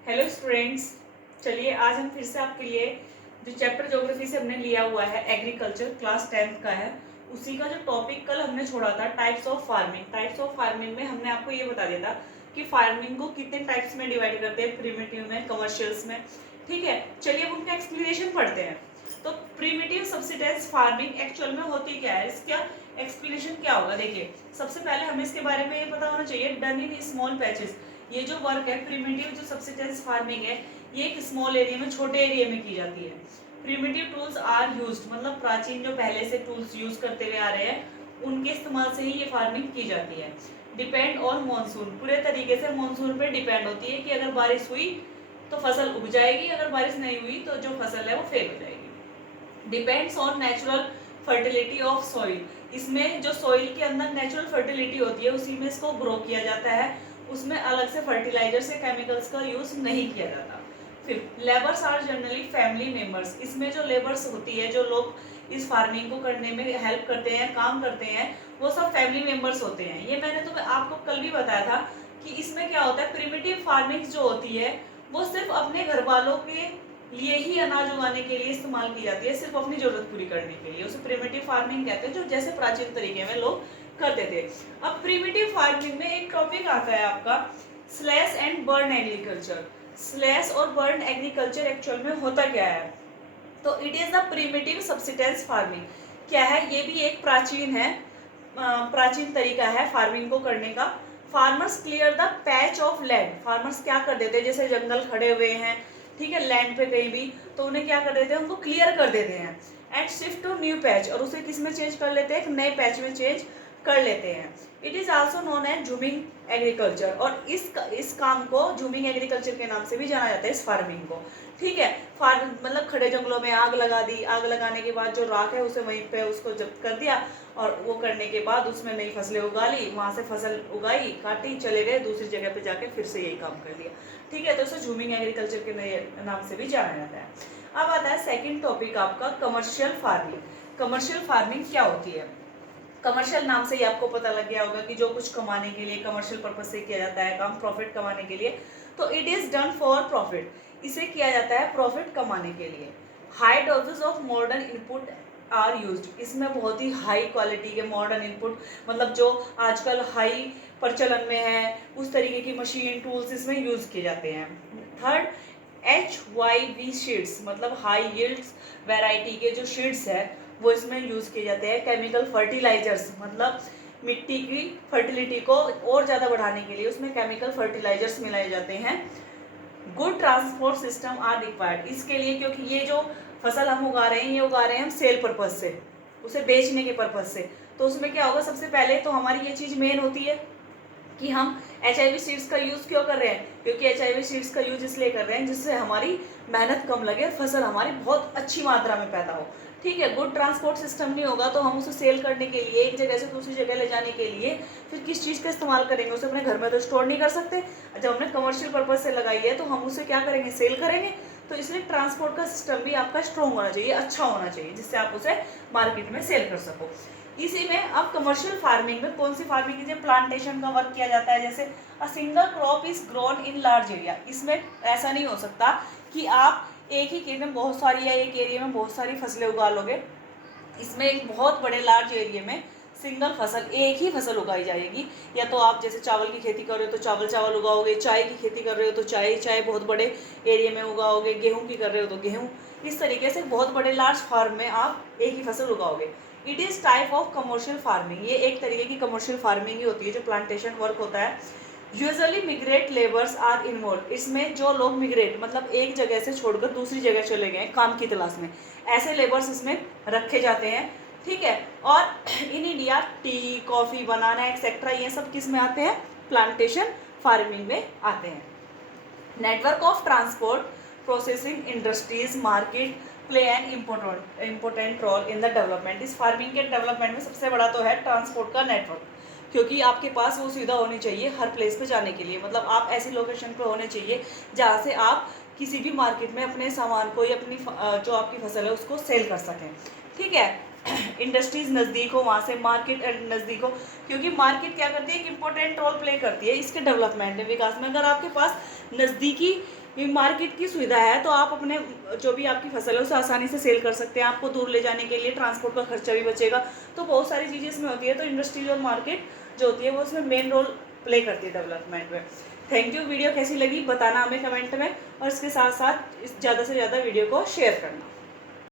Hello students, चलिए आज हम फिर से आपके लिए जो चैप्टर ज्योग्राफी से हमने लिया हुआ है एग्रीकल्चर क्लास 10th का है, उसी का जो टॉपिक कल हमने छोड़ा था types of farming. Types of farming में हमने आपको ये बता दिया था कि फार्मिंग को कितने टाइप्स में डिवाइड करते हैं, प्रिमिटिव में, कमर्शियल्स में। ठीक है, चलिए अब उनका एक्सप्लेनेशन पढ़ते हैं। तो प्रिमिटिव सब्सिस्टेंस फार्मिंग एक्चुअल में होती क्या है, इसका एक्सप्लेनेशन क्या होगा। देखिए, सबसे पहले हमें इसके बारे में ये पता होना चाहिए, डन इन स्मॉल पैचेस। ये जो वर्क है प्रिमिटिव जो सब्सिस्टेंस फार्मिंग है, ये एक स्मॉल एरिया में, छोटे एरिया में की जाती है। प्रिमिटिव टूल्स आर यूज्ड, मतलब प्राचीन जो पहले से टूल्स यूज करते हुए आ रहे हैं उनके इस्तेमाल से ही ये फार्मिंग की जाती है। डिपेंड ऑन मॉनसून, पूरे तरीके से मॉनसून पे डिपेंड होती है कि अगर बारिश हुई तो फसल उग जाएगी, अगर बारिश नहीं हुई तो जो फसल है वो फेल हो जाएगी। Depends on natural fertility of soil, इसमें जो सॉइल के अंदर नेचुरल फर्टिलिटी होती है उसी में इसको ग्रो किया जाता है, उसमें अलग से फर्टिलाइजर से केमिकल्स का यूज नहीं किया जाता। फिर labours are generally family members, इसमें जो लेबर्स होती है, जो लोग इस फार्मिंग को करने में हेल्प करते हैं, काम करते हैं, वो सब फैमिली मेंबर्स होते हैं। ये मैंने तो आपको कल भी बताया था कि इसमें क्या होता है, प्रिमिटिव फार्मिंग जो होती है वो सिर्फ अपने घर वालों के लिए ही अनाज उगाने के लिए इस्तेमाल की जाती है, सिर्फ अपनी जरूरत पूरी करने के लिए। उसे प्रिमिटिव फार्मिंग कहते हैं, जो जैसे प्राचीन तरीके में लोग करते थे। अब प्रिमिटिव फार्मिंग में एक टॉपिक आता है आपका slash and burn agriculture. Slash और बर्न एग्रीकल्चर एक्चुअल में होता क्या है, तो it is the primitive subsistence farming. क्या है, ये भी एक प्राचीन है, प्राचीन तरीका है फार्मिंग को करने का। Farmers clear the patch of land, farmers क्या कर देते हैं, जैसे जंगल खड़े हुए हैं, ठीक है, लैंड पे कहीं भी, तो उन्हें क्या कर देते हैं, उनको क्लियर कर देते हैं and shift to new patch, और उसे किस में चेंज कर लेते हैं, एक नए पैच में चेंज कर लेते हैं। It is also known as jhuming agriculture, और इस काम को जूमिंग एग्रीकल्चर के नाम से भी जाना जाता है, इस फार्मिंग को। ठीक है, फार्म मतलब खड़े जंगलों में आग लगा दी, आग लगाने के बाद जो राख है उसे वहीं पे उसको जब्त कर दिया, और वो करने के बाद उसमें नई फसलें उगा ली, वहां से फसल उगाई, काटी, चले गए, दूसरी जगह पे जाके फिर से यही काम कर लिया। ठीक है, तो इसे जूमिंग एग्रीकल्चर के नए नाम से भी जाना जाता है। अब आता है सेकंड टॉपिक आपका कमर्शियल फार्मिंग। कमर्शियल फार्मिंग क्या होती है, कमर्शियल नाम से ही आपको पता लग गया होगा कि जो कुछ कमाने के लिए, कमर्शियल पर्पज से किया जाता है काम, प्रॉफिट कमाने के लिए। तो it is done for profit, इसे किया जाता है प्रॉफिट कमाने के लिए। High doses of modern input are used, इसमें बहुत ही हाई क्वालिटी के मॉडर्न इनपुट, मतलब जो आजकल हाई प्रचलन में है उस तरीके की मशीन टूल्स इसमें यूज किए जाते हैं। थर्ड, HYV शीड्स, मतलब हाई यील्ड्स वैरायटी के जो शीड्स है वो इसमें यूज किए जाते हैं। केमिकल फर्टिलाइजर्स, मतलब मिट्टी की फर्टिलिटी को और ज़्यादा बढ़ाने के लिए उसमें केमिकल फर्टिलाइजर्स मिलाए जाते हैं। Good transport system are required, इसके लिए, क्योंकि ये जो फसल हम उगा रहे हैं, ये उगा रहे हैं हम सेल पर्पज से, उसे बेचने के पर्पज से। तो उसमें क्या होगा, सबसे पहले तो हमारी ये चीज़ मेन होती है कि हम HIV सीड्स का यूज़ क्यों कर रहे हैं, क्योंकि HIV सीड्स का यूज इसलिए कर रहे हैं जिससे हमारी मेहनत कम लगे, फसल हमारी बहुत अच्छी मात्रा में पैदा हो। ठीक है, गुड ट्रांसपोर्ट सिस्टम नहीं होगा तो हम उसे सेल करने के लिए, एक जगह से दूसरी जगह ले जाने के लिए फिर किस चीज़ का इस्तेमाल करेंगे, उसे अपने घर में तो स्टोर नहीं कर सकते। जब हमने कमर्शियल पर्पज से लगाई है तो हम उसे क्या करेंगे, सेल करेंगे। तो इसलिए ट्रांसपोर्ट का सिस्टम भी आपका स्ट्रॉन्ग होना चाहिए, अच्छा होना चाहिए, जिससे आप उसे मार्केट में सेल कर सको। इसी में अब कमर्शियल फार्मिंग में कौन सी फार्मिंग कीजिए, प्लांटेशन का वर्क किया जाता है। जैसे a single crop is grown in large area, इसमें ऐसा नहीं हो सकता कि आप एक ही खेत में बहुत सारी या एक एरिया में बहुत सारी फसलें उगा लोगे। इसमें एक बहुत बड़े लार्ज एरिया में सिंगल फसल, एक ही फसल उगाई जाएगी। या तो आप जैसे चावल की खेती कर रहे हो तो चावल उगाओगे, चाय की खेती कर रहे हो तो चाय बहुत बड़े एरिया में उगाओगे, गेहूं की कर रहे हो तो गेहूं। इस तरीके से बहुत बड़े लार्ज फार्म में आप एक ही फसल उगाओगे। It is type of commercial farming, ये एक तरीके की कमर्शियल फार्मिंग ही होती है, जो प्लांटेशन वर्क होता है। यूजुअली मिग्रेट लेबर्स आर इन्वॉल्व, इसमें जो लोग मिग्रेट मतलब एक जगह से छोड़कर दूसरी जगह चले गए काम की तलाश में, ऐसे लेबर्स इसमें रखे जाते हैं। ठीक है, और in India T, coffee, banana etcetera ये सब किस में आते हैं, प्लांटेशन फार्मिंग में आते हैं। Network of transport, processing industries, market play an important role in the development. इस फार्मिंग के डेवलपमेंट में सबसे बड़ा तो है ट्रांसपोर्ट का नेटवर्क, क्योंकि आपके पास वो सुविधा होनी चाहिए हर प्लेस पे जाने के लिए, मतलब आप ऐसी लोकेशन पे होने चाहिए जहाँ से आप किसी भी मार्केट में अपने सामान को या अपनी जो आपकी फसल है उसको सेल कर सकें। ठीक है, इंडस्ट्रीज नज़दीक हो, वहाँ से मार्केट नज़दीक हो, क्योंकि मार्केट क्या करती है, एक इम्पोर्टेंट रोल प्ले करती है इसके डेवलपमेंट में, विकास में। अगर आपके पास नज़दीकी ये मार्केट की सुविधा है, तो आप अपने जो भी आपकी फसल है उसे आसानी से सेल कर सकते हैं। आपको दूर ले जाने के लिए ट्रांसपोर्ट का खर्चा भी बचेगा। तो बहुत सारी चीज़ें इसमें होती है। तो इंडस्ट्रीज और मार्केट जो होती है वो इसमें मेन रोल प्ले करती है डेवलपमेंट में। Thank you. वीडियो कैसी लगी बताना हमें कमेंट में, और इसके साथ साथ ज़्यादा से ज़्यादा वीडियो को शेयर करना।